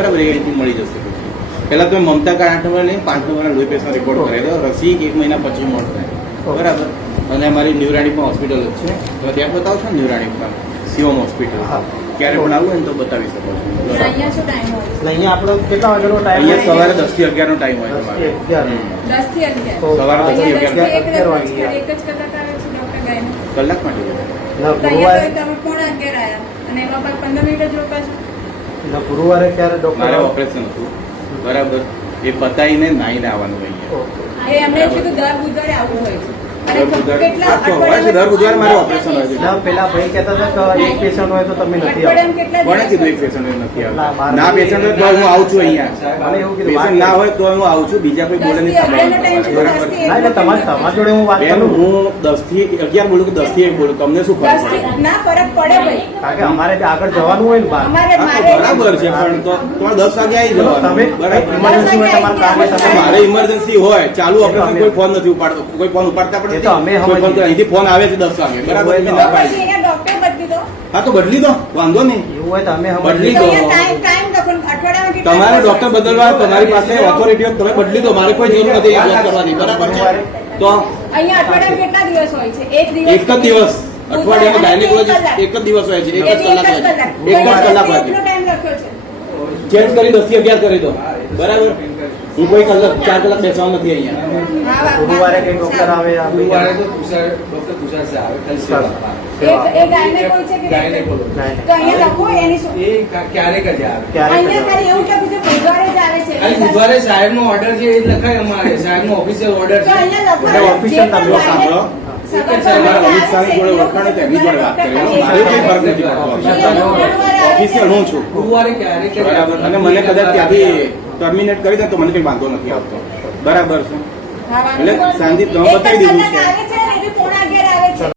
બરાબર એ અહીંથી મળી જશે. પહેલા તમે મમતા કાર્ડ આઠ નંબર નહીં પાંચ નંબરના લોહી પેશન્ટ રેકોર્ડ કરેલો. રસી એક મહિના પછી મળશે બરાબર? અને અમારી ન્યુરાણી પણ હોસ્પિટલ જ છે. તો ત્યાં બતાવશો ને ન્યુરાણી પણ શિવમ હોસ્પિટલ હા. ક્યારે પણ આવું હોય ને તો બતાવી શકો છો. અહીંયા આપણો કેટલા વાગ્યાનો ટાઈમ અહીંયા સવારે દસથી અગિયાર. નો ટાઈમ હોય તમારે સવારે દસથી અગિયાર. કલાક માટે? ગુરુવારે તમે પોણા અગિયાર આવ્યા અને એમાં પંદર મિનિટ જ રોકાશો? ને ગુરુવારે ક્યારે મારે ડોક્ટર ઓપરેશન હતું. બરાબર. એ પતાવીને નાઈને આવવાનું હોય ઓકે. એ એમને દર બુધવારે આવવું હોય. છે દર બુધવારે મારે ઓપરેશન હોય છે. પેલા ભાઈ કહેતા હતા કે એક પેશન્ટ હોય તો તમે નથી કોણે કીધું એક હોય નથી ના, આવતા ના પેશન્ટ હોય તો હું આવું છું અહીંયા. પેશન્ટ ના હોય તો હું આવું છું બીજા કોઈ બોલે નહીં તમારી જોડે હું વાત કરું? હું દસથી અગિયાર બોલું કે દસથી એક બોલું? તમને શું ફરક પડે? ના ફરક પડે ભાઈ. કારણ કે અમારે આગળ જવાનું હોય ને હા, તો બરાબર છે પણ તો તમારે દસ વાગે આવી જવાનું. બરાબર. તમારે કામ હોય મારે ઇમરજન્સી હોય ચાલુ ઓપરેશન કોઈ ફોન નથી ઉપાડતો. કોઈ ફોન ઉપાડતા પણ અહીંથી ફોન આવે છે દસ વાગે. બરાબર તમે ના પાડી પછી અહીંયા ડોક્ટર બદલી દો? હા તો બદલી દો. વાંધો નહીં. એવું હોય તો અમે બદલી દો. અહીંયા ટાઈમ ટાઈમ લખો. અઠવાડિયામાં કેટલા તમારે ડોક્ટર બદલવા તમારી પાસે ઓથોરિટી તમે બદલી દો. મારે કોઈ જરૂર નથી યાદ કરવાની. બરાબર છે? તો અહીંયા અઠવાડિયામાં કેટલા દિવસ હોય છે? એક દિવસ એક જ દિવસ. અઠવાડિયામાં ગાયનેકોલોજી એક જ દિવસ હોય છે. એક જ કલાક હોય છે. એક જ કલાક હોય છે. ચેન્જ કરી દસથી અગિયાર કરી દો. બરાબર? હું કોઈ કલાક ચાર કલાક બેસવાનું નથી અહીંયા. ગુરુવારે કઈ ડોક્ટર આવે ગુરુવારે તો તુષાર ડોક્ટર તુષાર છે આવે ખાલી સેવા. છે કે ગાયનેકોલોજી. તો અહીંયા લખો એની એ ક્યારેક જ આવે. અહીંયા ખાલી એવું છે બુધવારે જ આવે છે. બુધવારે સાહેબ નો ઓર્ડર છે એ લખાય અમારે. સાહેબ નો ઓફિસિયલ ઓર્ડર છે. અહીંયા લખો. પણ તમે સાંભળો. છે, છે. ઓફિસિયલ હું છું. ગુરુવારે ક્યારેક બરાબર. અને મને કદાચ ત્યાંથી ટર્મિનેટ કરી દે તો મને કઈ વાંધો નથી આવતો. બરાબર છે. એટલે શાંતિ તમે બતાવી દીધું છે.